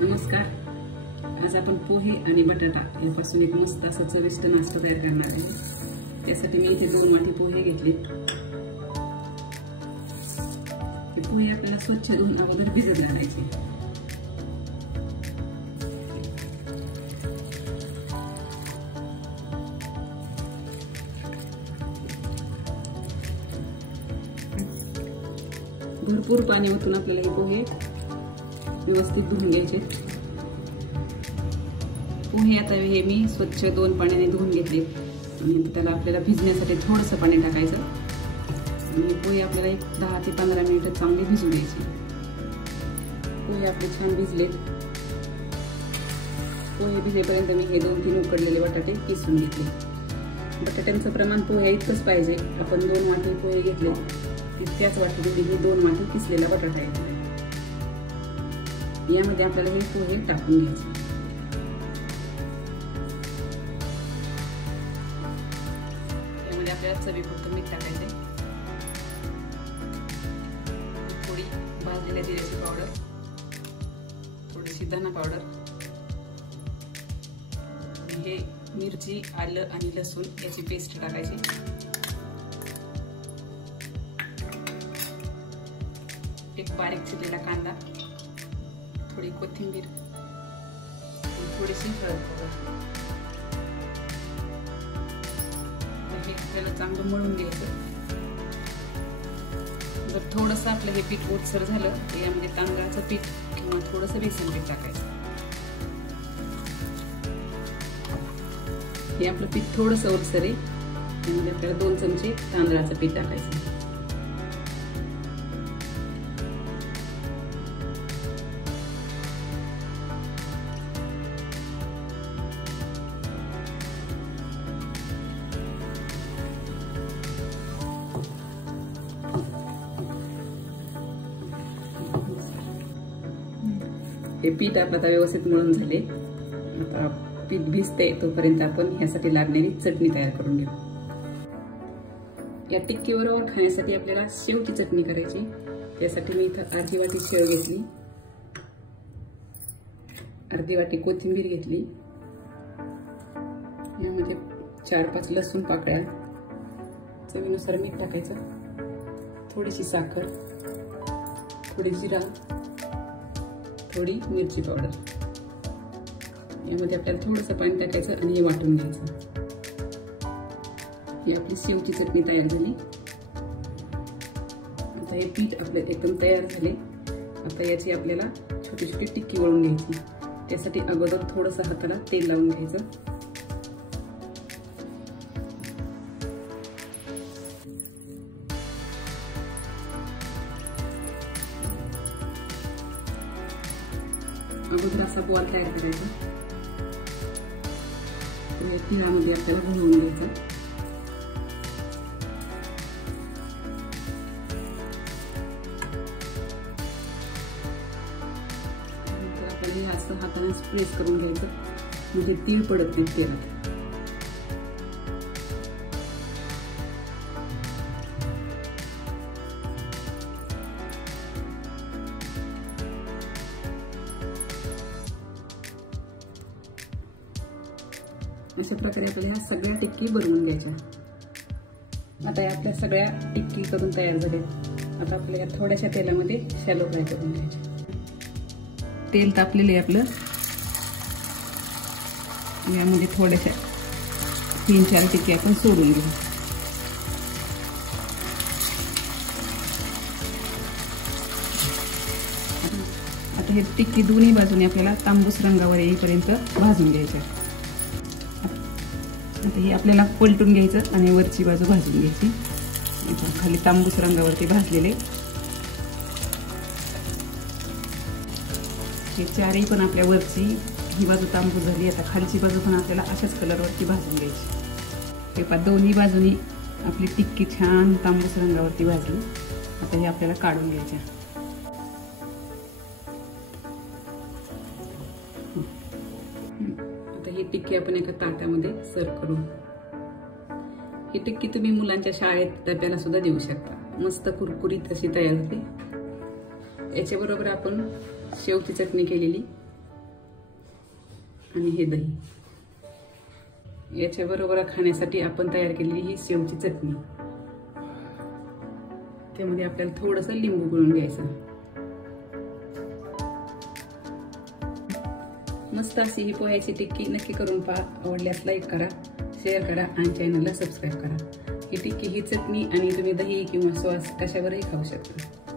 नमस्कार. आज आपण पोहे आणि बटाटा यापासून एक मस्त असा चविष्ट नाश्ता तयार करणार आहे. त्यासाठी मी इथे 2 वाटी पोहे घेतले. हे पोहे आपल्याला स्वच्छ धुवून अगोदर भिजत घालायचे. भरपूर पाणी ओतून आपल्याला हे पोहे व्यवस्थित धुवून घ्यायचे. पोहे आता हे मी स्वच्छ 2 पाण्याने धुवून घेतले आणि त्याला आपल्याला भिजण्यासाठी थोडंसं पाणी टाकायचं आणि पोहे आपल्याला एक 10 ते 15 मिनिटं चांगले भिजू द्यायचे. पोहे आपले छान भिजलेत. पोहे भिजेपर्यंत मी हे 2-3 उकडलेले बटाटे किसून घेतले. बटाट्यांचं प्रमाण पोहे इतकंच पाहिजे. आपण 2 वाटी पोहे घेतले त्याच वाटीमध्ये हे 2 वाटी किसलेला बटाटा आहे. यामध्ये आपल्याला हे पोहे टाकून घ्यायचे. यामध्ये आपल्याला चवीपुरतं मीठ टाकायचे. थोडी भाजलेल्या जिऱ्याची पावडर, थोडीशी धना पावडर, हे मिरची, आलं आणि लसूण याची पेस्ट टाकायची. एक बारीक चिरलेला कांदा, थोडी कोथिंबीर, थोडीशी हळद पावडर. हे आपल्याला चांगलं मळून घ्यायचं. जर थोडंसं आपलं हे पीठ ओलसर झालं तर यामध्ये तांदळाचं पीठ किंवा थोडंसं बेसन पीठ टाकायचं. हे आपलं पीठ थोडंसं ओलसर आहे. त्यामध्ये आपल्याला 2 चमचे तांदळाचं पीठ टाकायचं. हे पीठ आपलं आता व्यवस्थित मळून झाले. आता पीठ भिजते तोपर्यंत आपण ह्यासाठी लागणारी चटणी तयार करून घेऊ. या टिक्की बरोबर खाण्यासाठी आपल्याला शेवची चटणी करायची. त्यासाठी मी इथं अर्धी वाटी शेव घेतली, अर्धी वाटी कोथिंबीर घेतली, यामध्ये 4-5 लसूण पाकळ्या, चवीनुसार मीठ टाकायचं, थोडीशी साखर, थोडी जिरा, थोडी मिरची पावडर. यामध्ये आपल्याला थोडंसं पाणी टाकायचं आणि हे वाटून घ्यायचं. ही आपली शेवची चटणी तयार झाली. आता हे पीठ आपलं एकदम तयार झाले. आता याची आपल्याला छोटी छोटी टिक्की वळून घ्यायची. त्यासाठी अगोदर थोडंसं हाताला तेल लावून घ्यायचं. अगोदर असा बॉल तयार करायचा. या तिळामध्ये आपल्याला घालून घ्यायचं. आपल्याला हे असं हाताने प्रेस करून घ्यायचं म्हणजे तीळ पडत नाही तेलात. अशा प्रकारे आपल्याला ह्या सगळ्या टिक्की बनवून घ्यायच्या. आता या आपल्या सगळ्या टिक्की करून तयार झाल्या. आता आपल्याला थोड्याशा तेलामध्ये शॅलो फ्राय करून घ्यायचे. तेल तापलेले आपलं. यामध्ये थोड्याशा 3-4 टिक्की आपण सोडून घेऊ. आता हे टिक्की दोन्ही बाजूने आपल्याला तांबूस रंगावर येईपर्यंत भाजून घ्यायच्या. आता हे आपल्याला पलटून घ्यायचं आणि वरची बाजू भाजून घ्यायची. खाली तांबूस रंगावरती भाजलेले हे चारही पण आपल्या वरची ही बाजू तांबूस झाली. आता खालची बाजू पण आपल्याला अशाच कलरवरती भाजून घ्यायची. हे दोन्ही बाजूनी आपली टिक्की छान तांबूस रंगावरती भाजली. आता हे आपल्याला काढून घ्यायच्या. ही टिक्की आपण एका ताटामध्ये सर्व करू. ही टिक्की तुम्ही मुलांच्या शाळेत डब्याला सुद्धा देऊ शकता. मस्त कुरकुरीत अशी तयार होते. याच्याबरोबर आपण शेवची चटणी केलेली आणि हे दही. याच्याबरोबर खाण्यासाठी आपण तयार केलेली ही शेवची चटणी. त्यामध्ये आपल्याला थोडंसं लिंबू पिळून घ्यायचं. मस्त अशी ही पोह्याची टिक्की नक्की करून पहा. आवडल्यास लाईक करा, शेअर करा आणि चॅनलला सबस्क्राईब करा. ही टिक्की, ही चटणी आणि तुम्ही दही किंवा सॉस कशावरही खाऊ शकता.